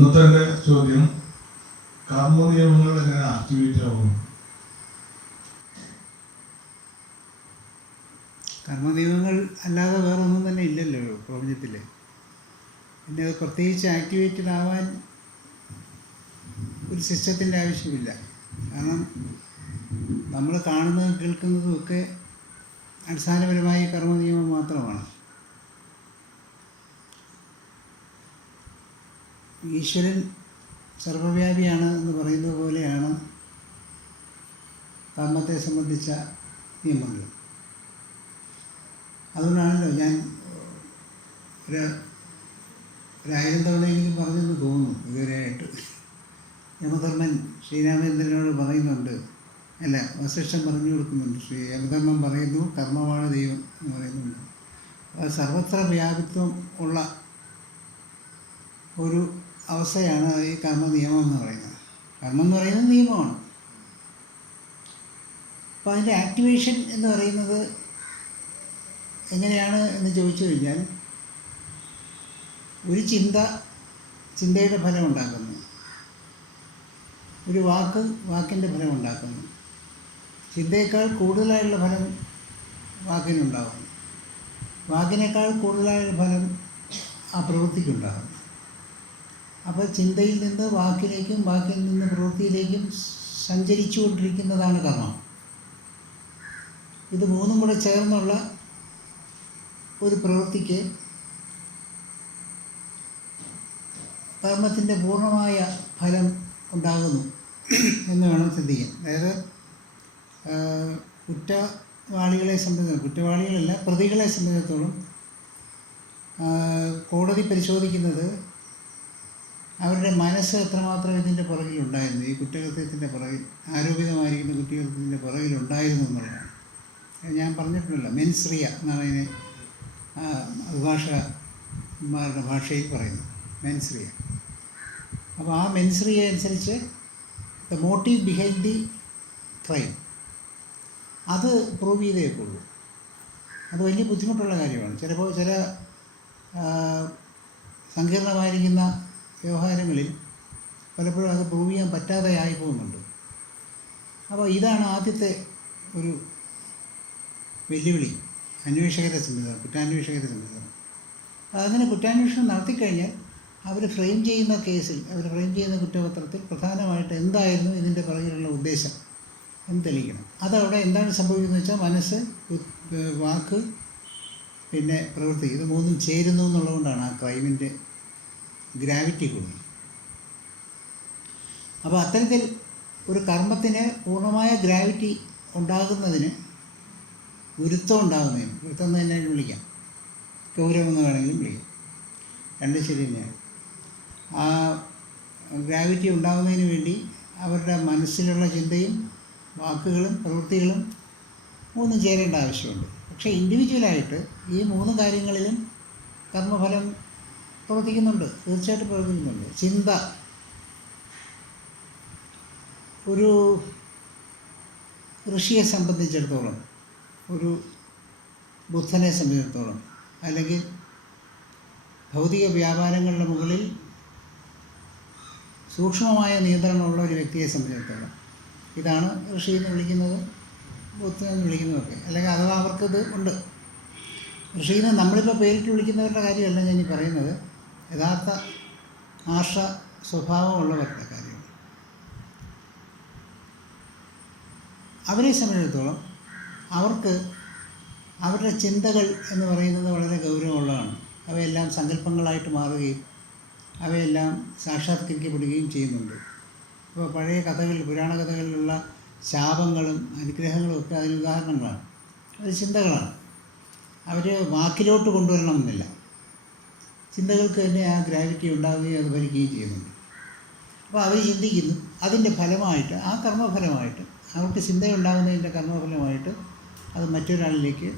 ഇന്നത്തെ എൻ്റെ ചോദ്യം, കർമ്മ നിയമങ്ങൾ എങ്ങനെ ആക്ടിവേറ്റ് ആവും? കർമ്മനിയമങ്ങൾ അല്ലാതെ വേറെ ഒന്നും തന്നെ ഇല്ലല്ലോ പ്രപഞ്ചത്തിൽ. പിന്നെ അത് പ്രത്യേകിച്ച് ആക്ടിവേറ്റഡ് ആവാൻ ഒരു സിസ്റ്റത്തിൻ്റെ ആവശ്യമില്ല. കാരണം നമ്മൾ കാണുന്നതും കേൾക്കുന്നതും ഒക്കെ അടിസ്ഥാനപരമായി കർമ്മനിയമം മാത്രമാണ്. ഈശ്വരൻ സർവ്വവ്യാപിയാണ് എന്ന് പറയുന്നത് പോലെയാണ് കർമ്മത്തെ സംബന്ധിച്ച നിയമങ്ങൾ. അതുകൊണ്ടാണല്ലോ ഞാൻ ഒരായിരം തവണ എനിക്ക് പറഞ്ഞെന്ന് തോന്നുന്നു ഇതുവരെയായിട്ട്. യമധർമ്മൻ ശ്രീരാമചന്ദ്രനോട് പറയുന്നുണ്ട്, അല്ല വസിഷ്ഠൻ പറഞ്ഞു കൊടുക്കുന്നുണ്ട്, യമധർമ്മൻ പറയുന്നു കർമ്മമാണ് ദൈവം എന്ന് പറയുന്നുണ്ട്. സർവത്ര വ്യാപിത്വം ഉള്ള ഒരു അവസ്ഥയാണ് ഈ കർമ്മ നിയമം എന്ന് പറയുന്നത്. കർമ്മം എന്ന് പറയുന്നത് നിയമമാണ്. അപ്പോൾ അതിൻ്റെ ആക്ടിവേഷൻ എന്ന് പറയുന്നത് എങ്ങനെയാണ് എന്ന് ചോദിച്ചു കഴിഞ്ഞാൽ, ഒരു ചിന്തയുടെ ഫലം ഉണ്ടാക്കുന്നു, ഒരു വാക്കിൻ്റെ ഫലം ഉണ്ടാക്കുന്നു, ചിന്തയേക്കാൾ കൂടുതലായുള്ള ഫലം വാക്കിനുണ്ടാകുന്നു, വാക്കിനേക്കാൾ കൂടുതലായുള്ള ഫലം ആ പ്രവൃത്തിക്കുണ്ടാകുന്നു. അപ്പോൾ ചിന്തയിൽ നിന്ന് വാക്കിലേക്കും വാക്കിൽ നിന്ന് പ്രവൃത്തിയിലേക്കും സഞ്ചരിച്ചു കൊണ്ടിരിക്കുന്നതാണ് കർമ്മം. ഇത് മൂന്നും കൂടെ ചേർന്നുള്ള ഒരു പ്രവൃത്തിക്ക് കർമ്മത്തിൻ്റെ പൂർണ്ണമായ ഫലം ഉണ്ടാകുന്നു എന്ന് വേണം ചിന്തിക്കാൻ. അതായത് കുറ്റവാളികളെ സംബന്ധിച്ചിടത്തോളം, കുറ്റവാളികളല്ല പ്രതികളെ സംബന്ധിച്ചിടത്തോളം കോടതി പരിശോധിക്കുന്നത് അവരുടെ മനസ്സ് എത്രമാത്രം ഇതിൻ്റെ പുറകിലുണ്ടായിരുന്നു, ഈ കുറ്റകൃത്യത്തിൻ്റെ പുറകിൽ, ആരോപിതമായിരിക്കുന്ന കുറ്റകൃത്യത്തിൻ്റെ പുറകിലുണ്ടായിരുന്നു എന്നുള്ളതാണ്. ഞാൻ പറഞ്ഞിട്ടുണ്ടല്ലോ, മെൻസ്രിയ എന്നാണ് അതിനെ അഭിഭാഷകന്മാരുടെ ഭാഷയിൽ പറയുന്നത്, മെൻസ്രിയ. അപ്പോൾ ആ മെൻസ്രിയ അനുസരിച്ച് the motive behind the crime അത് പ്രൂവ് ചെയ്തേക്കുള്ളൂ. അത് വലിയ ബുദ്ധിമുട്ടുള്ള കാര്യമാണ്. ചിലപ്പോൾ ചില സങ്കീർണമായിരിക്കുന്ന വ്യവഹാരങ്ങളിൽ പലപ്പോഴും അത് പ്രൂവ് ചെയ്യാൻ പറ്റാതെ ആയി പോകുന്നുണ്ട്. അപ്പോൾ ഇതാണ് ആദ്യത്തെ ഒരു വെല്ലുവിളി അന്വേഷകരെ സംബന്ധിച്ചിടത്തോളം, കുറ്റാന്വേഷകരെ സംബന്ധിച്ചിടത്തോളം. അങ്ങനെ കുറ്റാന്വേഷണം നടത്തിക്കഴിഞ്ഞാൽ അവർ ഫ്രെയിം ചെയ്യുന്ന കേസിൽ, അവർ ഫ്രെയിം ചെയ്യുന്ന കുറ്റപത്രത്തിൽ പ്രധാനമായിട്ട് എന്തായിരുന്നു ഇതിൻ്റെ പുറകിലുള്ള ഉദ്ദേശം എന്ന് തെളിയിക്കണം. അതവിടെ എന്താണ് സംഭവിക്കുന്നത് വെച്ചാൽ മനസ്സ്, വാക്ക്, പിന്നെ പ്രവൃത്തി, ഇത് മൂന്നും ചേരുന്നു എന്നുള്ളതുകൊണ്ടാണ് ആ ക്രൈമിൻ്റെ ഗ്രാവിറ്റി കൂടി. അപ്പോൾ അത്തരത്തിൽ ഒരു കർമ്മത്തിന് പൂർണ്ണമായ ഗ്രാവിറ്റി ഉണ്ടാകുന്നതിന്, ഗുരുത്വം ഉണ്ടാകുന്നതിന്, ഗുരുത്വം എന്ന് തന്നെ വിളിക്കാം, ഗൗരവമെന്ന് വേണമെങ്കിലും വിളിക്കാം, രണ്ടും ശരി തന്നെയാണ്. ആ ഗ്രാവിറ്റി ഉണ്ടാകുന്നതിന് വേണ്ടി അവരുടെ മനസ്സിലുള്ള ചിന്തയും വാക്കുകളും പ്രവൃത്തികളും മൂന്നും ചേരേണ്ട ആവശ്യമുണ്ട്. പക്ഷേ ഇൻഡിവിജ്വലായിട്ട് ഈ മൂന്ന് കാര്യങ്ങളിലും കർമ്മഫലം പ്രവർത്തിക്കുന്നുണ്ട്, തീർച്ചയായിട്ടും പ്രവർത്തിക്കുന്നുണ്ട്. ചിന്ത, ഒരു ഋഷിയെ സംബന്ധിച്ചിടത്തോളം, ഒരു ബുദ്ധനെ സംബന്ധിച്ചിടത്തോളം, അല്ലെങ്കിൽ ഭൗതിക വ്യാപാരങ്ങളുടെ മുകളിൽ സൂക്ഷ്മമായ നിയന്ത്രണമുള്ള ഒരു വ്യക്തിയെ സംബന്ധിച്ചിടത്തോളം, ഇതാണ് ഋഷി എന്ന് വിളിക്കുന്നത്, ബുദ്ധൻ എന്ന് വിളിക്കുന്നതൊക്കെ. അല്ലെങ്കിൽ അഥവാ അവർക്കിത് ഉണ്ട്. ഋഷീനെ നമ്മളിപ്പോൾ പേരിട്ട് വിളിക്കുന്നവരുടെ കാര്യമല്ല ഞാൻ ഈ പറയുന്നത്, യഥാർത്ഥ ആർഷ സ്വഭാവമുള്ളവരുടെ കാര്യമാണ്. അവരെ സംബന്ധിച്ചിടത്തോളം അവർക്ക് അവരുടെ ചിന്തകൾ എന്ന് പറയുന്നത് വളരെ ഗൗരവമുള്ളതാണ്. അവയെല്ലാം സങ്കല്പങ്ങളായിട്ട് മാറുകയും അവയെല്ലാം സാക്ഷാത്കരിക്കപ്പെടുകയും ചെയ്യുന്നുണ്ട്. ഇപ്പോൾ പഴയ കഥകൾ, പുരാണ കഥകളിലുള്ള ശാപങ്ങളും അനുഗ്രഹങ്ങളും ഒക്കെ അതിന് ഉദാഹരണങ്ങളാണ്. അത് ചിന്തകളാണ്. അവർ വാക്കിലോട്ട് കൊണ്ടുവരണമെന്നില്ല, ചിന്തകൾക്ക് തന്നെ ആ ഗ്രാവിറ്റി ഉണ്ടാവുകയും അത് ഭരിക്കുകയും ചെയ്യുന്നുണ്ട്. അപ്പോൾ അവർ ചിന്തിക്കുന്നു, അതിൻ്റെ ഫലമായിട്ട്, ആ കർമ്മഫലമായിട്ട്, അവർക്ക് ചിന്തയുണ്ടാകുന്നതിൻ്റെ കർമ്മഫലമായിട്ട് അത് മറ്റൊരാളിലേക്ക്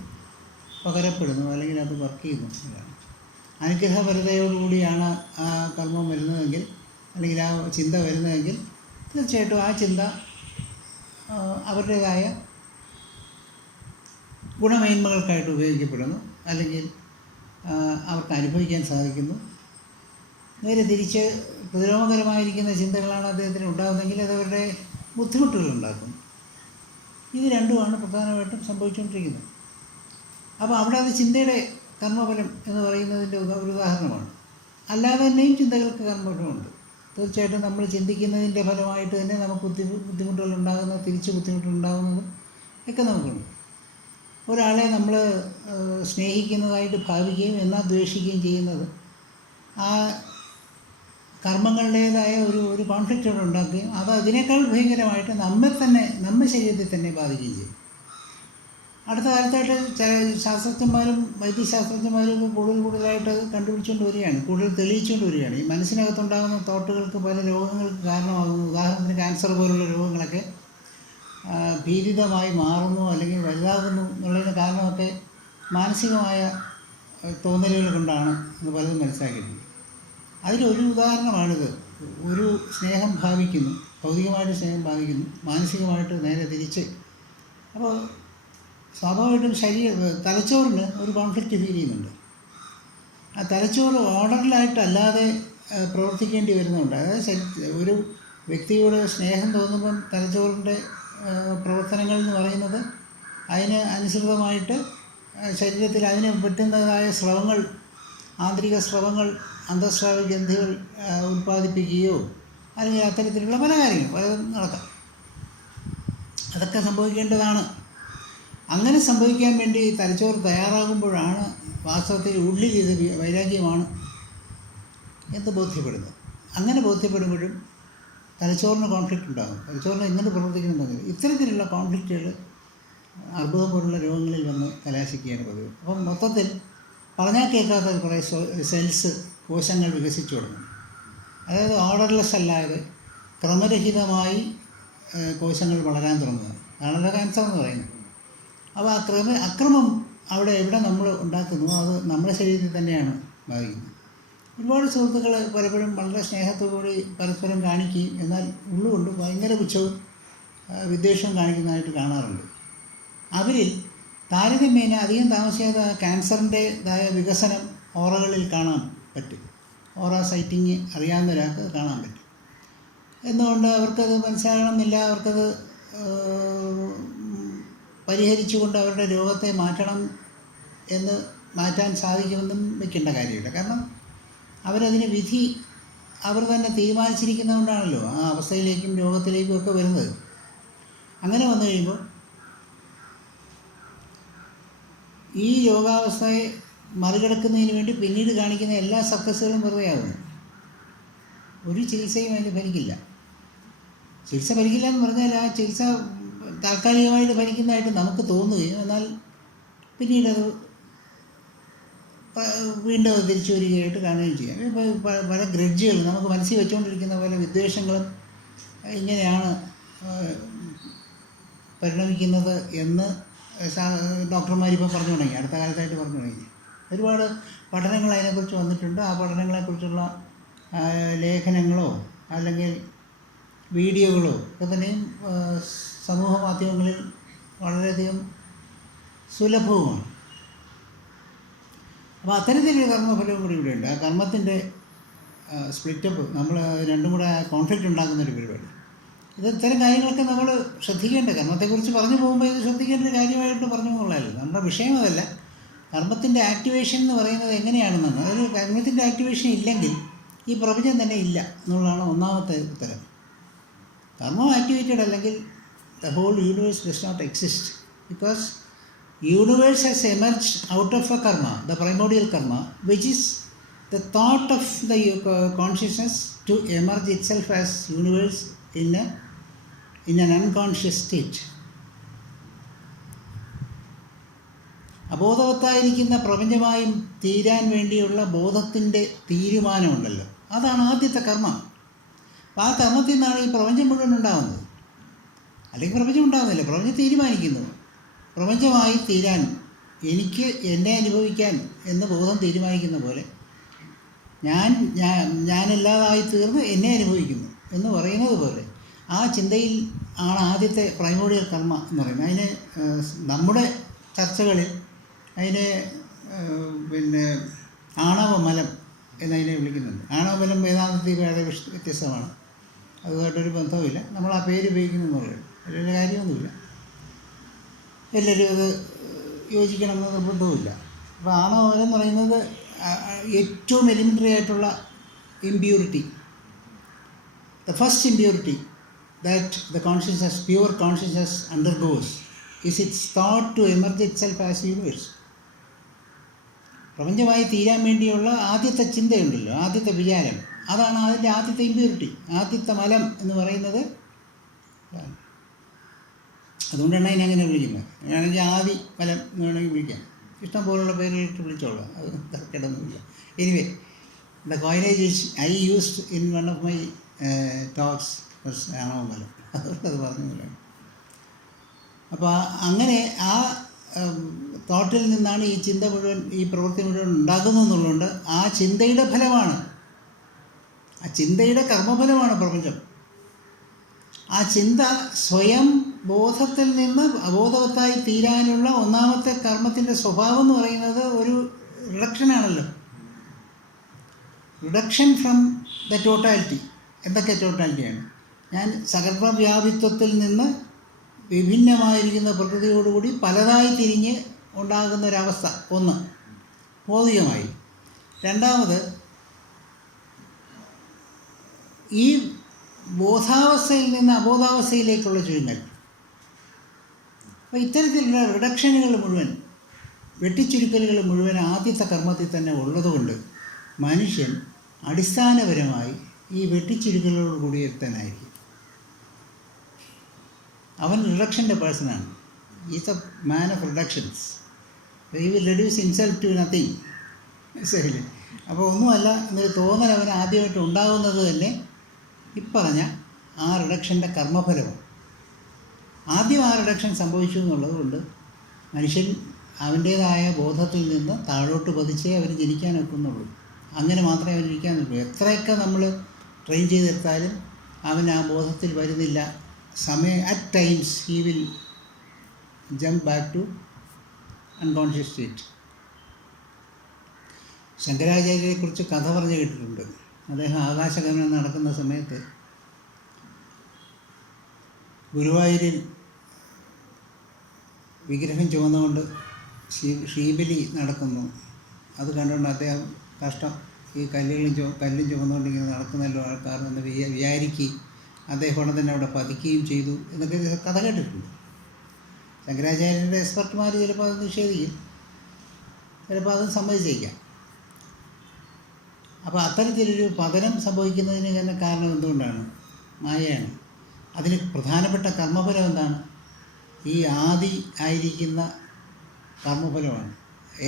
പകരപ്പെടുന്നു, അല്ലെങ്കിൽ അത് വർക്ക് ചെയ്യുന്നു. അനുഗ്രഹപരതയോടുകൂടിയാണ് ആ കർമ്മം വരുന്നതെങ്കിൽ, അല്ലെങ്കിൽ ആ ചിന്ത വരുന്നതെങ്കിൽ, തീർച്ചയായിട്ടും ആ ചിന്ത അവരുടേതായ ഗുണമേന്മകൾക്കായിട്ട് ഉപയോഗിക്കപ്പെടുന്നു, അല്ലെങ്കിൽ അവർക്ക് അനുഭവിക്കാൻ സാധിക്കുന്നു. നേരെ തിരിച്ച് പ്രതിലോമകരമായിരിക്കുന്ന ചിന്തകളാണ് അദ്ദേഹത്തിന് ഉണ്ടാകുന്നതെങ്കിൽ അതവരുടെ ബുദ്ധിമുട്ടുകളുണ്ടാക്കും. ഇത് രണ്ടുമാണ് പ്രധാനമായിട്ടും സംഭവിച്ചുകൊണ്ടിരിക്കുന്നത്. അപ്പോൾ അവിടെ അത് ചിന്തയുടെ കർമ്മഫലം എന്ന് പറയുന്നതിൻ്റെ ഒരു ഉദാഹരണമാണ്. അല്ലാതെ തന്നെയും ചിന്തകൾക്ക് കർമ്മഫലമുണ്ട്. തീർച്ചയായിട്ടും നമ്മൾ ചിന്തിക്കുന്നതിൻ്റെ ഫലമായിട്ട് തന്നെ നമുക്ക് ബുദ്ധിമുട്ടുകൾ ഉണ്ടാകുന്നത്, തിരിച്ച് ബുദ്ധിമുട്ടുണ്ടാകുന്നതും ഒക്കെ നമുക്കുണ്ട്. ഒരാളെ നമ്മൾ സ്നേഹിക്കുന്നതായിട്ട് ഭാവിക്കുകയും എന്നാൽ ദ്വേഷിക്കുകയും ചെയ്യുന്നത് ആ കർമ്മങ്ങളുടേതായ ഒരു കോൺഫ്ലിക്റ്റ് അവിടെ ഉണ്ടാക്കുകയും അത് അതിനേക്കാൾ ഭയങ്കരമായിട്ട് നമ്മുടെ ശരീരത്തെ തന്നെ ബാധിക്കുകയും ചെയ്യും. അടുത്ത കാലത്തായിട്ട് ശാസ്ത്രജ്ഞന്മാരും വൈദ്യശാസ്ത്രജ്ഞന്മാരും കൂടുതലായിട്ട് കണ്ടുപിടിച്ചുകൊണ്ട് വരികയാണ്, കൂടുതൽ തെളിയിച്ചുകൊണ്ട് വരികയാണ്. ഈ മനസ്സിനകത്തുണ്ടാകുന്ന തോട്ടുകൾക്ക് പല രോഗങ്ങൾക്ക് കാരണമാകുന്നു. ഉദാഹരണത്തിന് ക്യാൻസർ പോലുള്ള രോഗങ്ങളൊക്കെ ഭീതിതമായി മാറുന്നു അല്ലെങ്കിൽ വലുതാകുന്നു എന്നുള്ളതിന് കാരണമൊക്കെ മാനസികമായ തോന്നലുകൾ കൊണ്ടാണ് എന്ന് പലതും മനസ്സിലാക്കിയിട്ടുണ്ട്. അതിലൊരു ഉദാഹരണമാണിത്. ഒരു സ്നേഹം ഭാവിക്കുന്നു, ഭൗതികമായിട്ട് സ്നേഹം ഭാവിക്കുന്നു, മാനസികമായിട്ട് നേരെ തിരിച്ച്. അപ്പോൾ സ്വാഭാവികമായിട്ടും തലച്ചോറിന് ഒരു കോൺഫ്ലിക്റ്റ് ഫീൽ ചെയ്യുന്നുണ്ട്. ആ തലച്ചോറ് ഓർഡറിലായിട്ടല്ലാതെ പ്രവർത്തിക്കേണ്ടി വരുന്നുണ്ട്. അതായത് ഒരു വ്യക്തിയോട് സ്നേഹം തോന്നുമ്പം തലച്ചോറിൻ്റെ പ്രവർത്തനങ്ങൾ എന്ന് പറയുന്നത് അതിന് അനുസൃതമായിട്ട് ശരീരത്തിൽ അതിന് പറ്റുന്നതായ സ്രവങ്ങൾ, ആന്തരിക സ്രവങ്ങൾ, അന്തഃസ്രാവ ഗ്രന്ഥികൾ ഉൽപ്പാദിപ്പിക്കുകയോ അല്ലെങ്കിൽ അത്തരത്തിലുള്ള പല കാര്യങ്ങൾ പലതും നടത്താം. അതൊക്കെ സംഭവിക്കേണ്ടതാണ്. അങ്ങനെ സംഭവിക്കാൻ വേണ്ടി തലച്ചോറ് തയ്യാറാകുമ്പോഴാണ് വാസ്തവത്തിൽ ഉള്ളിൽ ഇത് വൈരാഗ്യമാണ് എന്ന് ബോധ്യപ്പെടുന്നത്. അങ്ങനെ ബോധ്യപ്പെടുമ്പോഴും തലച്ചോറിന് കോൺഫ്ലിക്റ്റ് ഉണ്ടാകും. തലച്ചോറിന് എങ്ങനെ പ്രവർത്തിക്കുന്നുണ്ടെങ്കിൽ ഇത്തരത്തിലുള്ള കോൺഫ്ലിക്റ്റുകൾ അർബുദം പോലുള്ള രോഗങ്ങളിൽ വന്ന് കലാശിക്കുകയാണ് പതിവ്. അപ്പം മൊത്തത്തിൽ പറഞ്ഞാൽ കേൾക്കാത്ത കുറേ കോശങ്ങൾ വികസിച്ചു തുടങ്ങും. അതായത് ഓർഡർലെസ് അല്ലാതെ ക്രമരഹിതമായി കോശങ്ങൾ വളരാൻ തുടങ്ങുക. അതാണല്ലോ ക്യാൻസർ എന്ന് പറയുന്നത്. അപ്പോൾ അക്രമം അവിടെ എവിടെ നമ്മൾ ഉണ്ടാക്കുന്നു അത് നമ്മുടെ ശരീരത്തിൽ തന്നെയാണ് ബാധിക്കുന്നത്. ഒരുപാട് സുഹൃത്തുക്കൾ പലപ്പോഴും വളരെ സ്നേഹത്തോടുകൂടി പരസ്പരം കാണിക്കുകയും എന്നാൽ ഉള്ളുകൊണ്ട് ഭയങ്കര പുച്ഛവും വിദ്വേഷവും കാണിക്കുന്നതായിട്ട് കാണാറുണ്ട്. അവരിൽ താരതമ്യേന അധികം താമസിയാതെ ക്യാൻസറിൻ്റെതായ വികസനം ഓറകളിൽ കാണാൻ പറ്റും. ഓറ സൈറ്റിങ് അറിയാവുന്ന ഒരാൾക്ക് കാണാൻ പറ്റും. എന്നുകൊണ്ട് അവർക്കത് മനസ്സിലാകണമെന്നില്ല. അവർക്കത് പരിഹരിച്ചുകൊണ്ട് അവരുടെ രോഗത്തെ മാറ്റാൻ സാധിക്കുമെന്നും വെക്കേണ്ട കാര്യമില്ല. കാരണം അവരതിന് വിധി അവർ തന്നെ തീരുമാനിച്ചിരിക്കുന്നതുകൊണ്ടാണല്ലോ ആ അവസ്ഥയിലേക്കും രോഗത്തിലേക്കും ഒക്കെ വരുന്നത്. അങ്ങനെ വന്നു കഴിയുമ്പോൾ ഈ രോഗാവസ്ഥയെ മറികടക്കുന്നതിന് വേണ്ടി പിന്നീട് കാണിക്കുന്ന എല്ലാ സർക്കസുകളും വെറുതെയാകുന്നു. ഒരു ചികിത്സയും അതിന് ഫലിക്കില്ല. ചികിത്സ ഫലിക്കില്ല എന്ന് പറഞ്ഞാൽ ആ ചികിത്സ താൽക്കാലികമായിട്ട് ഫലിക്കുന്നതായിട്ട് നമുക്ക് തോന്നുകയും എന്നാൽ പിന്നീടത് വീണ്ടും അത് തിരിച്ചു വരികയായിട്ട് കാണുകയും ചെയ്യാം. ഇപ്പോൾ പല ഗ്രഡ്ജുകൾ നമുക്ക് മനസ്സിൽ വെച്ചുകൊണ്ടിരിക്കുന്ന പല വിദ്വേഷങ്ങളും ഇങ്ങനെയാണ് പരിണമിക്കുന്നത് എന്ന് ഡോക്ടർമാരിപ്പോൾ പറഞ്ഞു തുടങ്ങി. അടുത്ത കാലത്തായിട്ട് പറഞ്ഞു തുടങ്ങി. ഒരുപാട് പഠനങ്ങൾ അതിനെക്കുറിച്ച് വന്നിട്ടുണ്ട്. ആ പഠനങ്ങളെക്കുറിച്ചുള്ള ലേഖനങ്ങളോ അല്ലെങ്കിൽ വീഡിയോകളോ ഒക്കെ തന്നെയും സമൂഹ മാധ്യമങ്ങളിൽ വളരെയധികം സുലഭവുമാണ്. അപ്പോൾ അത്തരത്തിലൊരു കർമ്മഫലവും കൂടി ഇവിടെയുണ്ട്. ആ കർമ്മത്തിൻ്റെ സ്പ്ലിറ്റപ്പ് നമ്മൾ രണ്ടും കൂടെ കോൺഫ്ലിക്റ്റ് ഉണ്ടാക്കുന്നൊരു പരിപാടി. ഇത്തരം കാര്യങ്ങളൊക്കെ നമ്മൾ ശ്രദ്ധിക്കേണ്ട. കർമ്മത്തെക്കുറിച്ച് പറഞ്ഞു പോകുമ്പോൾ ഇത് ശ്രദ്ധിക്കേണ്ട ഒരു കാര്യമായിട്ട് പറഞ്ഞു കൊള്ളാമല്ലോ. നമ്മുടെ വിഷയം അതല്ല. കർമ്മത്തിൻ്റെ ആക്ടിവേഷൻ എന്ന് പറയുന്നത് എങ്ങനെയാണെന്നാണ്. അതൊരു കർമ്മത്തിൻ്റെ ആക്ടിവേഷൻ ഇല്ലെങ്കിൽ ഈ പ്രപഞ്ചം തന്നെ ഇല്ല എന്നുള്ളതാണ് ഒന്നാമത്തെ ഉത്തരം. കർമ്മം ആക്ടിവേറ്റഡ് അല്ലെങ്കിൽ the whole universe does not exist, because universe has emerged out of a karma, the primordial karma, which is the thought of the consciousness to emerge itself as universe in an unconscious state. അബോധവത്തായിരിക്കുന്ന പ്രപഞ്ചമായും തീരാൻ വേണ്ടിയുള്ള ബോധത്തിൻ്റെ തീരുമാനമുണ്ടല്ലോ, അതാണ് ആദ്യത്തെ കർമ്മം. അപ്പോൾ ആ കർമ്മത്തിൽ നിന്നാണ് ഈ പ്രപഞ്ചം മുഴുവൻ ഉണ്ടാകുന്നത്. അല്ലെങ്കിൽ പ്രപഞ്ചം ഉണ്ടാകുന്നില്ല, പ്രപഞ്ചം തീരുമാനിക്കുന്നു. പ്രപഞ്ചമായി തീരാൻ എനിക്ക് എന്നെ അനുഭവിക്കാൻ എന്ന് ബോധം തീരുമാനിക്കുന്ന പോലെ ഞാനല്ലാതായി തീർന്ന് എന്നെ അനുഭവിക്കുന്നു എന്ന് പറയുന്നത് പോലെ ആ ചിന്തയിൽ ആണ് ആദ്യത്തെ പ്രൈമോഡിയൽ കർമ്മ എന്ന് പറയുന്നത്. അതിന് നമ്മുടെ ചർച്ചകളിൽ അതിന് ആണവ മലം എന്നതിനെ വിളിക്കുന്നുണ്ട്. ആണവബലം വേദാന്തത്തിൽ വളരെ വ്യത്യസ്തമാണ്, അതുമായിട്ടൊരു ബന്ധവുമില്ല. നമ്മൾ ആ പേര് ഉപയോഗിക്കുന്നുള്ളൂ, അതിലുള്ള കാര്യമൊന്നുമില്ല. എല്ലാവരും അത് യോജിക്കണമെന്ന് നിർബന്ധവുമില്ല. അപ്പോൾ ആണവബലം എന്ന് പറയുന്നത് ഏറ്റവും എലിമെൻ്ററി ആയിട്ടുള്ള impurity, the first impurity that the consciousness, pure consciousness undergoes is its thought to emerge itself as universe. പ്രപഞ്ചമായി തീരാൻ വേണ്ടിയുള്ള ആദ്യത്തെ ചിന്തയുണ്ടല്ലോ, ആദ്യത്തെ വിചാരം, അതാണ് അതിൻ്റെ ആദ്യത്തെ ഇമ്പ്യൂരിറ്റി, ആദ്യത്തെ മലം എന്ന് പറയുന്നത്. അതുകൊണ്ടാണ് അതിനങ്ങനെ വിളിക്കുന്നത്. വേണമെങ്കിൽ ആദി മലം എന്ന് വേണമെങ്കിൽ വിളിക്കാം, ഇഷ്ടം പോലുള്ള പേരുകളിട്ട് വിളിച്ചോളാം, അത് തർക്കിടമൊന്നുമില്ല. Anyway, the coinage is I used in one of my talks was ആണവബലം, അതുകൊണ്ട് അത് പറഞ്ഞില്ല. അപ്പോൾ അങ്ങനെ ആ തോട്ടിൽ നിന്നാണ് ഈ ചിന്ത മുഴുവൻ, ഈ പ്രവൃത്തി മുഴുവൻ ഉണ്ടാകുന്നു എന്നുള്ളതുകൊണ്ട് ആ ചിന്തയുടെ ഫലമാണ്, ആ ചിന്തയുടെ കർമ്മഫലമാണ് പ്രപഞ്ചം. ആ ചിന്ത സ്വയം ബോധത്തിൽ നിന്ന് അബോധവത്തായി തീരാനുള്ള ഒന്നാമത്തെ കർമ്മത്തിൻ്റെ സ്വഭാവം എന്ന് പറയുന്നത് ഒരു റിഡക്ഷനാണല്ലോ. Reduction from the totality. എന്തൊക്കെ ടോട്ടാലിറ്റിയാണ്? ഞാൻ സകർമ്മവ്യാപിത്വത്തിൽ നിന്ന് വിഭിന്നമായിരിക്കുന്ന പ്രകൃതിയോടുകൂടി പലതായി തിരിഞ്ഞ് ഉണ്ടാകുന്ന ഒരവസ്ഥ, ഒന്ന് ഭൗതികമായി. രണ്ടാമത്, ഈ ബോധാവസ്ഥയിൽ നിന്ന് അബോധാവസ്ഥയിലേക്കുള്ള ചുരുങ്ങൽ. അപ്പോൾ ഇത്തരത്തിലുള്ള റിഡക്ഷനുകൾ മുഴുവൻ, വെട്ടിച്ചുരുക്കലുകൾ മുഴുവൻ ആദ്യത്തെ കർമ്മത്തിൽ തന്നെ ഉള്ളതുകൊണ്ട് മനുഷ്യൻ അടിസ്ഥാനപരമായി ഈ വെട്ടിച്ചുരുക്കലോട് കൂടിയെത്താനായിരിക്കും. അവൻ റിഡക്ഷൻ്റെ പേഴ്സണാണ്. Is a man of reductions. He will reduce himself to nothing. ശരിയല്ലേ? അപ്പോൾ ഒന്നുമല്ല എന്നൊരു തോന്നൽ അവന് ആദ്യമായിട്ട് ഉണ്ടാകുന്നത് തന്നെ ഇപ്പറഞ്ഞ ആ റിഡക്ഷൻ്റെ കർമ്മഫലമാണ്. ആദ്യം ആ റിഡക്ഷൻ സംഭവിച്ചു എന്നുള്ളത് കൊണ്ട് മനുഷ്യൻ അവൻ്റേതായ ബോധത്തിൽ നിന്ന് താഴോട്ട് പതിച്ചേ അവന് ജനിക്കാൻ ഒക്കുന്നുള്ളൂ. അങ്ങനെ മാത്രമേ അവൻ ഇരിക്കാനുള്ളൂ. എത്രയൊക്കെ നമ്മൾ ട്രെയിൻ ചെയ്തെടുത്താലും അവൻ ആ ബോധത്തിൽ വരുന്നില്ല. At times he will jump back to unconscious state. ശങ്കരാചാര്യരെക്കുറിച്ച് കഥ പറഞ്ഞു കേട്ടിട്ടുണ്ട്. അദ്ദേഹം ആകാശഗമനം നടക്കുന്ന സമയത്ത് ഗുരുവായൂരിൽ വിഗ്രഹം ചുമന്നുകൊണ്ട് ശ്രീബലി നടക്കുന്നു. അത് കണ്ടുകൊണ്ട് അദ്ദേഹം കഷ്ടം, ഈ കല്ലും ചുമന്നുകൊണ്ട് ഇങ്ങനെ നടക്കുന്നല്ലോ ആൾക്കാർ എന്ന് വിചാരിക്കുകയും അദ്ദേഹം ഉടനെ തന്നെ അവിടെ പതിക്കുകയും ചെയ്തു എന്നൊക്കെ കഥ കേട്ടിട്ടുണ്ട്. ശങ്കരാചാര്യരുടെ എക്സ്പെർട്ട്മാർ ചിലപ്പോൾ അത് നിഷേധിക്കും, ചിലപ്പോൾ അത് സമ്മതിച്ചേക്കാം. അപ്പോൾ അത്തരത്തിലൊരു പതനം സംഭവിക്കുന്നതിന് തന്നെ കാരണം എന്തുകൊണ്ടാണ്? മായയാണ്. അതിന് പ്രധാനപ്പെട്ട കർമ്മഫലം എന്താണ്? ഈ ആദി ആയിരിക്കുന്ന കർമ്മഫലമാണ്.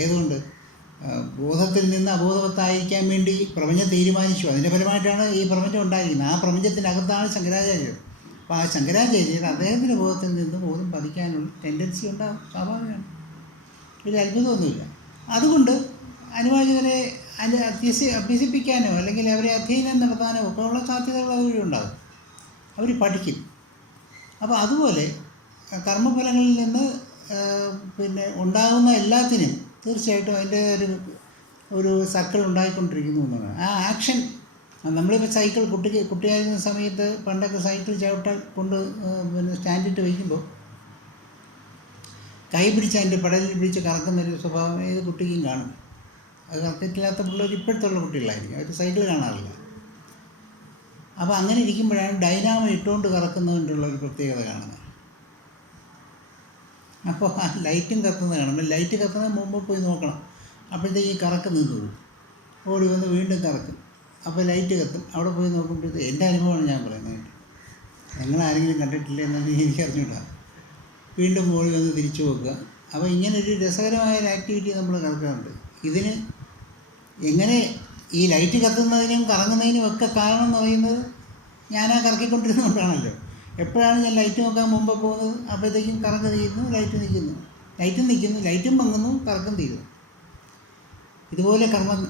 ഏതുകൊണ്ട്? ബോധത്തിൽ നിന്ന് അബോധവത്തായിരിക്കാൻ വേണ്ടി പ്രപഞ്ചം തീരുമാനിച്ചു. അതിൻ്റെ ഫലമായിട്ടാണ് ഈ പ്രപഞ്ചം ഉണ്ടായിരിക്കുന്നത്. ആ പ്രപഞ്ചത്തിനകത്താണ് ശങ്കരാചാര്യർ. അപ്പോൾ ആ ശങ്കരാചാര്യർ അദ്ദേഹത്തിൻ്റെ ബോധത്തിൽ നിന്ന് ബോധം പതിക്കാനുള്ള ടെൻഡൻസി ഉണ്ടാകും, സ്വാഭാവികമാണ്. ഇതിൽ അത്ഭുതമൊന്നുമില്ല. അതുകൊണ്ട് അനുവാചകരെ അഭ്യസിപ്പിക്കാനോ അല്ലെങ്കിൽ അവരെ അധ്യയനം നടത്താനോ ഒക്കെ ഉള്ള സാധ്യതകൾ അതുവഴി ഉണ്ടാകും. അവർ പഠിക്കും. അപ്പോൾ അതുപോലെ കർമ്മഫലങ്ങളിൽ നിന്ന് ഉണ്ടാകുന്ന എല്ലാത്തിനും തീർച്ചയായിട്ടും അതിൻ്റെ ഒരു സർക്കിൾ ഉണ്ടായിക്കൊണ്ടിരിക്കുന്നു എന്നുള്ളതാണ്. ആ ആക്ഷൻ, നമ്മളിപ്പോൾ സൈക്കിൾ കുട്ടിയായിരുന്ന സമയത്ത് പണ്ടൊക്കെ സൈക്കിൾ ചവിട്ടാൻ കൊണ്ട് സ്റ്റാൻഡിട്ട് വയ്ക്കുമ്പോൾ കൈ പിടിച്ച് അതിൻ്റെ പെടലിൽ പിടിച്ച് കറക്കുന്നൊരു സ്വഭാവം ഏത് കുട്ടിക്കും കാണും. അത് കറക്കിട്ടില്ലാത്ത പിള്ളേർ ഇപ്പോഴത്തുള്ള കുട്ടികളായിരിക്കും, അവർ സൈക്കിൾ കാണാറില്ല. അപ്പോൾ അങ്ങനെ ഇരിക്കുമ്പോഴാണ് ഡൈനാമോ ഇട്ടുകൊണ്ട് കറക്കുന്നതിനുള്ള ഒരു പ്രത്യേകത കാണുന്നത്. അപ്പോൾ ആ ലൈറ്റും കത്തുന്നത് കാണുമ്പോൾ ലൈറ്റ് കത്തുന്നതിന് മുമ്പ് പോയി നോക്കണം. അപ്പോഴത്തേക്ക് ഈ കറക്കം നിന്ന് പോകും, ഓടി വന്ന് വീണ്ടും കറക്കും. അപ്പോൾ ലൈറ്റ് കത്തും, അവിടെ പോയി നോക്കുമ്പോൾ എൻ്റെ അനുഭവമാണ് ഞാൻ പറയുന്നത്. നിങ്ങളാരെങ്കിലും കണ്ടിട്ടില്ല എന്നത് എനിക്കറിഞ്ഞൂടാ. വീണ്ടും ഓടി വന്ന് തിരിച്ചു നോക്കുക. അപ്പോൾ ഇങ്ങനൊരു രസകരമായൊരു ആക്ടിവിറ്റി നമ്മൾ നടക്കാറുണ്ട്. ഇതിന് എങ്ങനെ ഈ ലൈറ്റ് കത്തുന്നതിനും കറങ്ങുന്നതിനും ഒക്കെ കാരണം എന്ന് പറയുന്നത് ഞാനാ കറക്കിക്കൊണ്ടിരുന്നതുകൊണ്ടാണല്ലോ. എപ്പോഴാണ് ഞാൻ ലൈറ്റ് നോക്കാൻ മുമ്പ് പോകുന്നത്, അപ്പോഴത്തേക്കും കറങ്ങ് തീരുന്നു, ലൈറ്റ് നിൽക്കുന്നു, ലൈറ്റും മങ്ങുന്നു, കറക്കം തീരുന്നു. ഇതുപോലെ കർമ്മം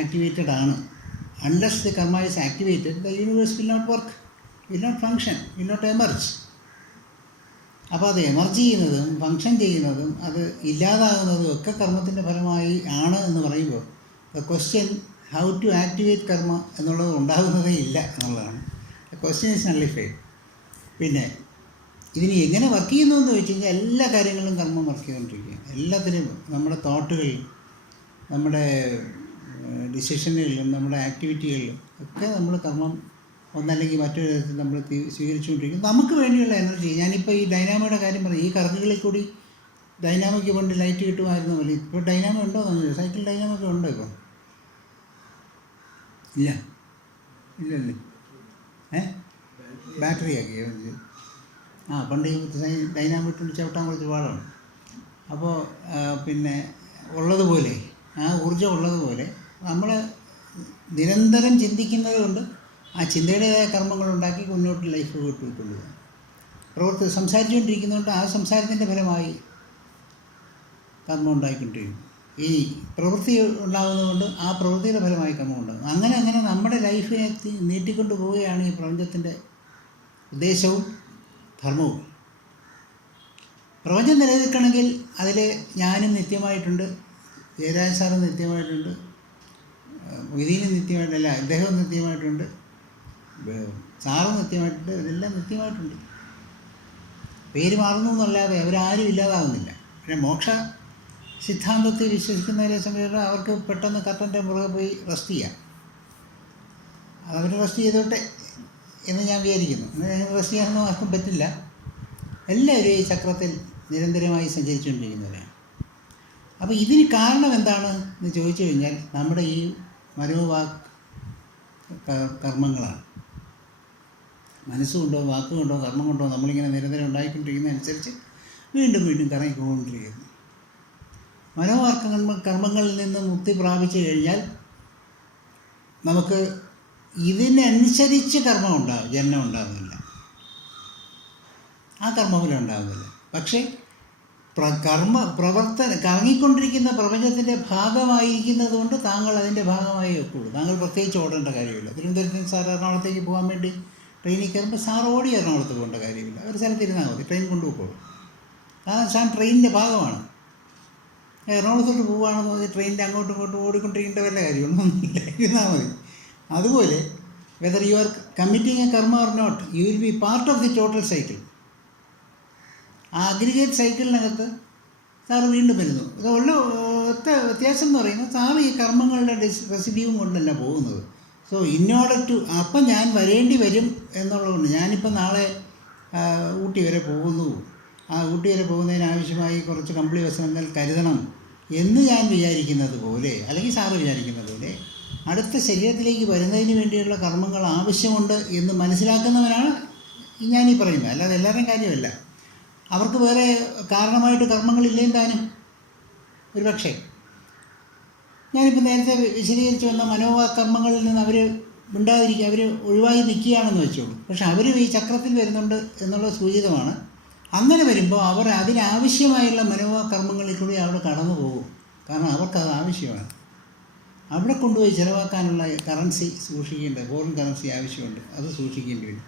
ആക്ടിവേറ്റഡ് ആണ്. Unless the karma is activated the universe will not work, will not function, will not emerge. അപ്പോൾ അത് എമർജ് ചെയ്യുന്നതും ഫങ്ഷൻ ചെയ്യുന്നതും അത് ഇല്ലാതാകുന്നതും ഒക്കെ കർമ്മത്തിൻ്റെ ഫലമായി ആണ് എന്ന് പറയുമ്പോൾ the question how to activate karma എന്നുള്ളത് ഉണ്ടാകുന്നതേ ഇല്ല എന്നുള്ളതാണ്. The question is nullified. പിന്നെ ഇതിന് എങ്ങനെ വർക്ക് ചെയ്യുന്നു എന്ന് ചോദിച്ചു കഴിഞ്ഞാൽ എല്ലാ കാര്യങ്ങളിലും കർമ്മം വർക്ക് ചെയ്തുകൊണ്ടിരിക്കുകയാണ്. എല്ലാത്തിനും നമ്മുടെ തോട്ടുകളിലും നമ്മുടെ ഡിസിഷനുകളിലും നമ്മുടെ ആക്ടിവിറ്റികളിലും ഒക്കെ നമ്മൾ കർമ്മം ഒന്നല്ലെങ്കിൽ മറ്റൊരു തരത്തിൽ നമ്മൾ സ്വീകരിച്ചുകൊണ്ടിരിക്കും. നമുക്ക് വേണ്ടിയുള്ള എനർജി. ഞാനിപ്പോൾ ഈ ഡൈനാമോയുടെ കാര്യം പറഞ്ഞു. ഈ കറക്കുകളിൽ കൂടി ഡൈനാമോയ്ക്ക് പണ്ട് ലൈറ്റ് കിട്ടുമായിരുന്നു പോലെ ഇപ്പോൾ ഡൈനാമോ ഉണ്ടോ എന്ന് സൈക്കിൾ ഡൈനാമോ ഒക്കെ ഉണ്ടോ ഇപ്പോൾ? ഇല്ലല്ലേ? ബാറ്ററി ആക്കിയോ? പണ്ട് ഡൈനാമോ ഇട്ട് ചവിട്ടാൻ കുറച്ച് പാടാണ്. അപ്പോൾ പിന്നെ ഉള്ളതുപോലെ ആ ഊർജ്ജം ഉള്ളതുപോലെ നമ്മൾ നിരന്തരം ചിന്തിക്കുന്നത് കൊണ്ട് ആ ചിന്തയുടേതായ കർമ്മങ്ങളുണ്ടാക്കി മുന്നോട്ട് ലൈഫ് കൊണ്ടുപോകും. സംസാരിച്ചുകൊണ്ടിരിക്കുന്നതുകൊണ്ട് ആ സംസാരത്തിൻ്റെ ഫലമായി കർമ്മം ഉണ്ടായിക്കൊണ്ടിരിക്കും. ഈ പ്രവൃത്തി ഉണ്ടാകുന്നതുകൊണ്ട് ആ പ്രവൃത്തിയുടെ ഫലമായി കർമ്മം ഉണ്ടാകും. അങ്ങനെ അങ്ങനെ നമ്മുടെ ലൈഫിനെ നീട്ടിക്കൊണ്ട് പോവുകയാണ് ഈ പ്രപഞ്ചത്തിൻ്റെ ഉദ്ദേശവും ധർമ്മവും. പ്രപഞ്ചം നിലനിൽക്കണമെങ്കിൽ അതിൽ ഞാനും നിത്യമായിട്ടുണ്ട്, ജയരാജ് സാറും നിത്യമായിട്ടുണ്ട്, മൊയ്തീനും നിത്യമായിട്ടല്ല, അദ്ദേഹവും നിത്യമായിട്ടുണ്ട്, സാറും നിത്യമായിട്ടുണ്ട്, ഇതെല്ലാം നിത്യമായിട്ടുണ്ട്. പേര് മാറുന്നു എന്നല്ലാതെ അവരാരും ഇല്ലാതാകുന്നില്ല. പിന്നെ മോക്ഷ സിദ്ധാന്തത്തിൽ വിശ്വസിക്കുന്നവരെ സംബന്ധിച്ചിടത്തോളം അവർക്ക് പെട്ടെന്ന് കർട്ടൻ്റെ പുറകെ പോയി റെസ്റ്റ് ചെയ്യാം. അതവർ റെസ്റ്റ് ചെയ്തോട്ടെ എന്ന് ഞാൻ വിചാരിക്കുന്നു. റെസ്റ്റ് ചെയ്യാനൊന്നും ആർക്കും പറ്റില്ല. എല്ലാവരും ഈ ചക്രത്തിൽ നിരന്തരമായി സഞ്ചരിച്ചുകൊണ്ടിരിക്കുന്നവരാണ്. അപ്പോൾ ഇതിന് കാരണം എന്താണ് എന്ന് ചോദിച്ചു കഴിഞ്ഞാൽ നമ്മുടെ ഈ മനോവാക് കർമ്മങ്ങളാണ്. മനസ്സുകൊണ്ടോ വാക്കുകൊണ്ടോ കർമ്മം കൊണ്ടോ നമ്മളിങ്ങനെ നിരന്തരം ഉണ്ടായിക്കൊണ്ടിരിക്കുന്നതനുസരിച്ച് വീണ്ടും വീണ്ടും കറങ്ങിക്കൊണ്ടിരിക്കുന്നു. മനോവാർക്ക് കർമ്മങ്ങളിൽ നിന്ന് മുക്തി പ്രാപിച്ചു കഴിഞ്ഞാൽ നമുക്ക് ഇതിനനുസരിച്ച് കർമ്മം ഉണ്ടാകും, ജന്മം ഉണ്ടാകുന്നില്ല, ആ കർമ്മഫലം ഉണ്ടാകുന്നില്ല. പക്ഷേ കറങ്ങിക്കൊണ്ടിരിക്കുന്ന പ്രപഞ്ചത്തിൻ്റെ ഭാഗമായിരിക്കുന്നത് കൊണ്ട് താങ്കൾ അതിൻ്റെ ഭാഗമായി വെക്കുള്ളൂ. താങ്കൾ പ്രത്യേകിച്ച് ഓടേണ്ട കാര്യമില്ല. തിരുവനന്തപുരത്തിന് സാർ എറണാകുളത്തേക്ക് പോകാൻ വേണ്ടി ട്രെയിനിൽ കയറുമ്പോൾ സാർ ഓടി എറണാകുളത്ത് പോകേണ്ട കാര്യമില്ല. ഒരു സ്ഥലത്തിരുന്നാൽ മതി, ട്രെയിൻ കൊണ്ടുപോകുള്ളൂ. കാരണം സാർ ട്രെയിനിൻ്റെ ഭാഗമാണ്. എറണാകുളത്തോട്ട് പോവുകയാണെന്ന് പറഞ്ഞാൽ ട്രെയിനിൻ്റെ അങ്ങോട്ടും ഇങ്ങോട്ടും ഓടിക്കൊണ്ടിരിക്കേണ്ട വല്ല കാര്യമൊന്നുമില്ല, ഇരുന്നാൽ മതി. അതുപോലെ whether you are committing a karma or not, you will be part of the total cycle. ആ അഗ്രിഗേറ്റ് സൈക്കിളിനകത്ത് സാറ് വീണ്ടും വരുന്നു. ഇതുള്ള ഒറ്റ വ്യത്യാസം എന്ന് പറയുന്നത് സാറ് ഈ കർമ്മങ്ങളുടെ റെസിഡ്യൂവും കൊണ്ടല്ല പോകുന്നത്. സോ ഇൻ ഓർഡർ ടു അപ്പം ഞാൻ വരേണ്ടി വരും എന്നുള്ളതുകൊണ്ട് ഞാനിപ്പോൾ നാളെ ഊട്ടി വരെ പോകുന്നു, ആ ഊട്ടി വരെ പോകുന്നതിനാവശ്യമായി കുറച്ച് കമ്പിളി വസ്ത്രങ്ങൾ കരുതണം എന്ന് ഞാൻ വിചാരിക്കുന്നത് പോലെ, അല്ലെങ്കിൽ സാറ് വിചാരിക്കുന്നത് പോലെ അടുത്ത ശരീരത്തിലേക്ക് വരുന്നതിന് വേണ്ടിയുള്ള കർമ്മങ്ങൾ ആവശ്യമുണ്ട് എന്ന് മനസ്സിലാക്കുന്നവനാണ് ഞാനീ പറയുന്നത്. അല്ലാതെ എല്ലാവരുടെയും കാര്യമല്ല. അവർക്ക് വേറെ കാരണമായിട്ട് കർമ്മങ്ങളില്ലേം താനും. ഒരു പക്ഷേ ഞാനിപ്പോൾ നേരത്തെ വിശദീകരിച്ച് വന്ന മനോകർമ്മങ്ങളിൽ നിന്ന് അവർ മിണ്ടാതിരിക്കുക, അവർ ഒഴിവായി നിൽക്കുകയാണെന്ന് വെച്ചോളൂ. പക്ഷെ അവരും ഈ ചക്രത്തിൽ വരുന്നുണ്ട് എന്നുള്ള സൂചിതമാണ്. അങ്ങനെ വരുമ്പോൾ അവർ അതിനാവശ്യമായുള്ള മനോകർമ്മങ്ങളിൽ കൂടി അവിടെ കടന്നു പോകും. കാരണം അവർക്കത് ആവശ്യമാണ്. അവിടെ കൊണ്ടുപോയി ചിലവാക്കാനുള്ള കറൻസി സൂക്ഷിക്കേണ്ട, ഫോറിൻ കറൻസി ആവശ്യമുണ്ട്, അത് സൂക്ഷിക്കേണ്ടി വരും.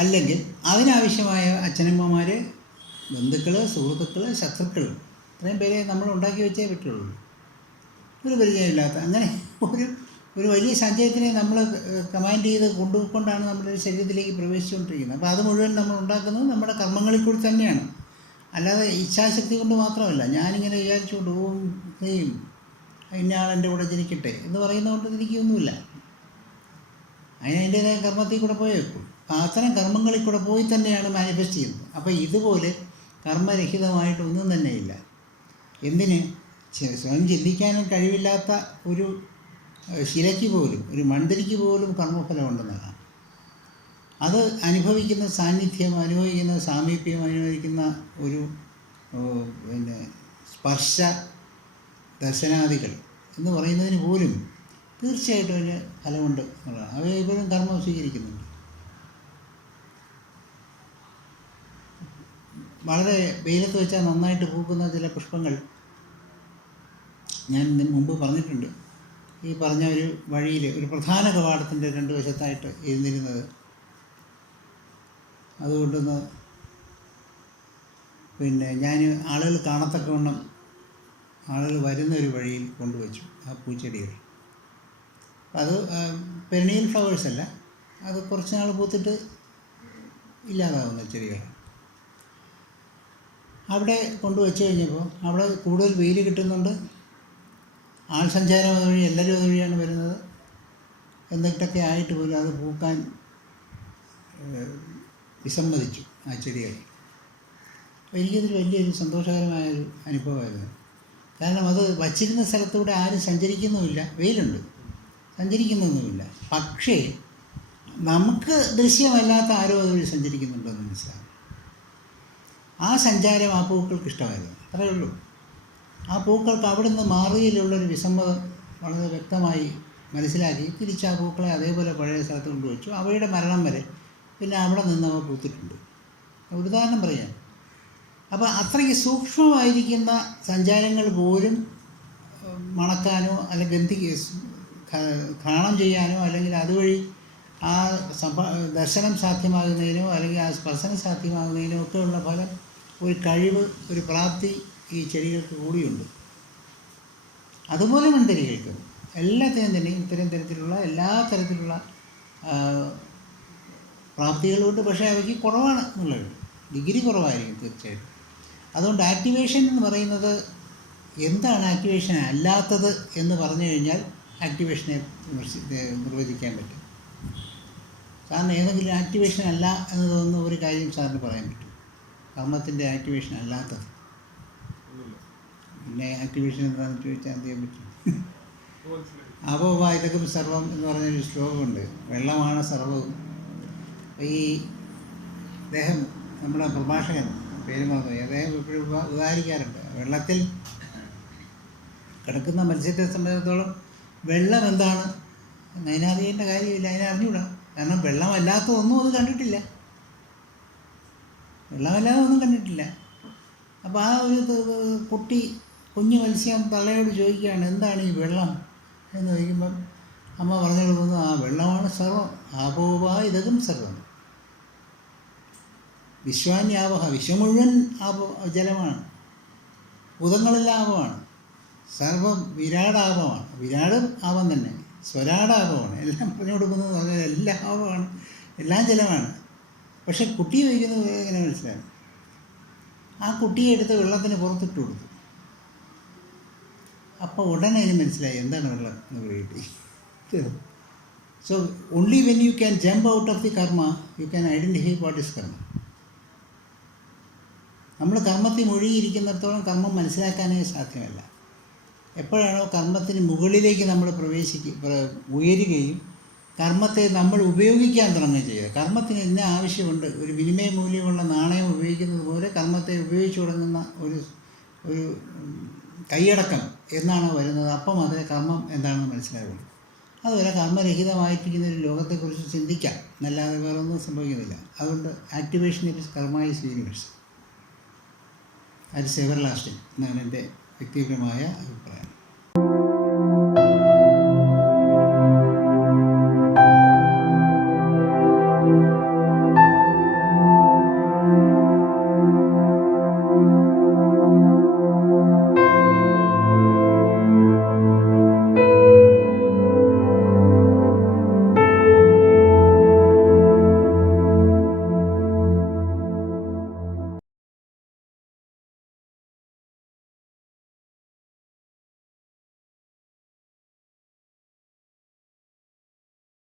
അല്ലെങ്കിൽ അതിനാവശ്യമായ അച്ഛനമ്മമാർ, ബന്ധുക്കൾ, സുഹൃത്തുക്കൾ, ശത്രുക്കൾ, ഇത്രയും പേരെ നമ്മൾ ഉണ്ടാക്കി വെച്ചേ പറ്റുള്ളൂ. ഒരു പരിചയമില്ലാത്ത അങ്ങനെ ഒരു വലിയ സഞ്ചയത്തിനെ നമ്മൾ കമാൻഡ് ചെയ്ത് കൊണ്ടുകൊണ്ടാണ് നമ്മുടെ ശരീരത്തിലേക്ക് പ്രവേശിച്ചുകൊണ്ടിരിക്കുന്നത്. അപ്പോൾ അത് മുഴുവൻ നമ്മൾ ഉണ്ടാക്കുന്നത് നമ്മുടെ കർമ്മങ്ങളിൽ കൂടി തന്നെയാണ്. അല്ലാതെ ഇച്ഛാശക്തി കൊണ്ട് മാത്രമല്ല. ഞാനിങ്ങനെ വിചാരിച്ചുകൊണ്ട് ഓം ഹ്രീം ഇന്നയാളെൻ്റെ കൂടെ ജനിക്കട്ടെ എന്ന് പറയുന്നതുകൊണ്ട് എനിക്കൊന്നുമില്ല. അതിൻ്റേതായ കർമ്മത്തിൽ കൂടെ പോയേക്കും. അത്തരം കർമ്മങ്ങളിൽ കൂടെ പോയി തന്നെയാണ് മാനിഫെസ്റ്റ് ചെയ്യുന്നത്. അപ്പോൾ ഇതുപോലെ കർമ്മരഹിതമായിട്ടൊന്നും തന്നെയില്ല. എന്തിന് സ്വയം ചിന്തിക്കാനും കഴിവില്ലാത്ത ഒരു ശിലയ്ക്ക് പോലും, ഒരു മണ്ഡലിക്ക് പോലും കർമ്മഫലമുണ്ടെന്നതാണ്. അത് അനുഭവിക്കുന്ന സാന്നിധ്യം, അനുഭവിക്കുന്ന സാമീപ്യം, അനുഭവിക്കുന്ന ഒരു സ്പർശ ദർശനാദികൾ എന്ന് പറയുന്നതിന് പോലും തീർച്ചയായിട്ടും അതിന് ഫലമുണ്ട് എന്നുള്ളതാണ്. അവയെ പോലും കർമ്മം സ്വീകരിക്കുന്നുണ്ട്. വളരെ വെയിലത്ത് വെച്ചാൽ നന്നായിട്ട് പൂക്കുന്ന ചില പുഷ്പങ്ങൾ ഞാൻ മുമ്പ് പറഞ്ഞിട്ടുണ്ട്. ഈ പറഞ്ഞ ഒരു വഴിയിൽ ഒരു പ്രധാന കവാടത്തിൻ്റെ രണ്ട് വശത്തായിട്ട് ഇരുന്നിരുന്നത്. അതുകൊണ്ടൊന്ന് ഞാൻ ആളുകൾ കാണത്തക്കവണ്ണം ആളുകൾ വരുന്ന ഒരു വഴിയിൽ കൊണ്ടുവച്ചു ആ പൂച്ചെടികൾ. അത് പെരണിയൽ ഫ്ലവേഴ്സ് അല്ല, അത് കുറച്ച് നാൾ പൂത്തിട്ട് ഇല്ലാതാവുന്ന ചെടികളാണ്. അവിടെ കൊണ്ടുവച്ച് കഴിഞ്ഞപ്പോൾ അവിടെ കൂടുതൽ വെയിൽ കിട്ടുന്നുണ്ട്, ആൾ സഞ്ചാരം അതുവഴി എല്ലാവരും അതുവഴിയാണ് വരുന്നത്. എന്നിട്ടൊക്കെ ആയിട്ട് പോലും അത് പൂക്കാൻ വിസമ്മതിച്ചു ആ ചെടികൾ. അപ്പോൾ എനിക്കതൊരു വലിയൊരു സന്തോഷകരമായൊരു അനുഭവമായിരുന്നു. കാരണം അത് വച്ചിരുന്ന സ്ഥലത്തൂടെ ആരും സഞ്ചരിക്കുന്നുമില്ല, വെയിലുണ്ട്, സഞ്ചരിക്കുന്നൊന്നുമില്ല. പക്ഷേ നമുക്ക് ദൃശ്യമല്ലാത്ത ആരോ അതുവഴി സഞ്ചരിക്കുന്നുണ്ടെന്ന് മനസ്സിലാകും. ആ സഞ്ചാരം ആ പൂക്കൾക്ക് ഇഷ്ടമായിരുന്നു, അത്രയേ ഉള്ളൂ. ആ പൂക്കൾക്ക് അവിടെ നിന്ന് മാറിയതിലുള്ളൊരു വിസമ്മതം വളരെ വ്യക്തമായി മനസ്സിലാക്കി തിരിച്ച് ആ പൂക്കളെ അതേപോലെ പഴയ സ്ഥലത്ത് കൊണ്ടുവച്ചു. അവയുടെ മരണം വരെ പിന്നെ അവിടെ നിന്ന് അവ പൂത്തിട്ടുണ്ട്. ഒരു ഉദാഹരണം പറയാം. അപ്പോൾ അത്രയ്ക്ക് സൂക്ഷ്മമായിരിക്കുന്ന സഞ്ചാരങ്ങൾ പോലും മണക്കാനോ അല്ലെങ്കിൽ ഘ്രാണം ചെയ്യാനോ അല്ലെങ്കിൽ അതുവഴി ആ ദർശനം സാധ്യമാകുന്നതിനോ അല്ലെങ്കിൽ ആ സ്പർശനം സാധ്യമാകുന്നതിനോ ഒക്കെയുള്ള ഫലം, ഒരു കഴിവ്, ഒരു പ്രാപ്തി ഈ ചെടികൾക്ക് കൂടിയുണ്ട്. അതുപോലെ മൺതരികൾക്ക് എല്ലാത്തിനും തന്നെയും ഇത്തരം തരത്തിലുള്ള എല്ലാ തരത്തിലുള്ള പ്രാപ്തികളുമുണ്ട്. പക്ഷേ അവയ്ക്ക് കുറവാണ് എന്നുള്ളത്, ഡിഗ്രി കുറവായിരിക്കും തീർച്ചയായിട്ടും. അതുകൊണ്ട് ആക്ടിവേഷൻ എന്ന് പറയുന്നത് എന്താണ് ആക്ടിവേഷൻ അല്ലാത്തത് എന്ന് പറഞ്ഞു കഴിഞ്ഞാൽ ആക്ടിവേഷനെ നിർവചിക്കാൻ പറ്റും. സാറിന് ഏതെങ്കിലും ആക്ടിവേഷൻ അല്ല എന്ന് തോന്നുന്ന ഒരു കാര്യം സാറിന് പറയാൻ പറ്റും, കർമ്മത്തിൻ്റെ ആക്ടിവേഷൻ അല്ലാത്തത്. പിന്നെ ആക്ടിവേഷൻ എന്താണെന്ന് ചോദിച്ചാൽ എന്ത് ചെയ്യാൻ പറ്റും? അപോവായുധകം സർവം എന്ന് പറഞ്ഞൊരു ശ്ലോകമുണ്ട്, വെള്ളമാണ് സർവവും. ഈ അദ്ദേഹം നമ്മുടെ പ്രഭാഷകൻ പേര് മറന്നുപോയി, അദ്ദേഹം എപ്പോഴും ഉദാഹരിക്കാറുണ്ട്, വെള്ളത്തിൽ കിടക്കുന്ന മത്സ്യത്തെ സംബന്ധിച്ചിടത്തോളം വെള്ളം എന്താണ് അതിനറിയേണ്ട കാര്യമില്ല, അതിനറിഞ്ഞൂടാ. കാരണം വെള്ളമല്ലാത്ത ഒന്നും അത് കണ്ടിട്ടില്ല, വെള്ളമല്ലാതെ ഒന്നും കണ്ടിട്ടില്ല. അപ്പോൾ ആ ഒരു കുഞ്ഞു മത്സ്യം തള്ളയോട് ചോദിക്കുകയാണ്, എന്താണ് ഈ വെള്ളം എന്ന് ചോദിക്കുമ്പം അമ്മ പറഞ്ഞു കൊടുക്കുന്നു, ആ വെള്ളമാണ് സർവം, ആപോവായുധകം സർവം. വിശ്വാന്യാവഹ, വിശ്വം മുഴുവൻ ജലമാണ്, ഭൂതങ്ങളെല്ലാം ആപമാണ്. സർവം വിരാടാപമാണ്, വിരാട് ആപം തന്നെ, സ്വരാടാപമാണ്. എല്ലാം പറഞ്ഞു കൊടുക്കുന്നത് പറഞ്ഞാൽ എല്ലാം ആപമാണ്, എല്ലാം ജലമാണ്. പക്ഷെ കുട്ടി വയ്ക്കുന്നത് എങ്ങനെ മനസ്സിലാകും? ആ കുട്ടിയെ എടുത്ത് വെള്ളത്തിന് പുറത്തിട്ട് കൊടുത്തു. അപ്പോൾ ഉടനെ അതിന് മനസ്സിലായി എന്താണ് വെള്ളം എന്ന് പറയട്ടെ. So only when you can jump out of the karma you can identify what is karma. നമ്മൾ കർമ്മത്തിൽ മുഴുകിയിരിക്കുന്നിടത്തോളം കർമ്മം മനസ്സിലാക്കാനേ സാധ്യമല്ല. എപ്പോഴാണോ കർമ്മത്തിന് മുകളിലേക്ക് നമ്മൾ ഉയരുകയും കർമ്മത്തെ നമ്മൾ ഉപയോഗിക്കാൻ തുടങ്ങുകയും ചെയ്യുക. കർമ്മത്തിന് ഇന്ന ആവശ്യമുണ്ട്, ഒരു വിനിമയ മൂല്യമുള്ള നാണയം ഉപയോഗിക്കുന്നത് പോലെ കർമ്മത്തെ ഉപയോഗിച്ചു തുടങ്ങുന്ന ഒരു കൈയടക്കം എന്നാണ് വരുന്നത്. അപ്പം അതിലെ കർമ്മം എന്താണെന്ന് മനസ്സിലാകുള്ളൂ. അതുപോലെ കർമ്മരഹിതമായിട്ടിരിക്കുന്ന ഒരു ലോകത്തെക്കുറിച്ച് ചിന്തിക്കാം എന്നല്ലാതെ വേറൊന്നും സംഭവിക്കുന്നില്ല. അതുകൊണ്ട് ആക്ടിവേഷൻ ഇസ് കർമ്മ ഈസ് യൂണിവേഴ്സ്, അത് ഇസ് എവർ ലാസ്റ്റിംഗ് എന്നാണ് എൻ്റെ വ്യക്തിപരമായ അഭിപ്രായം.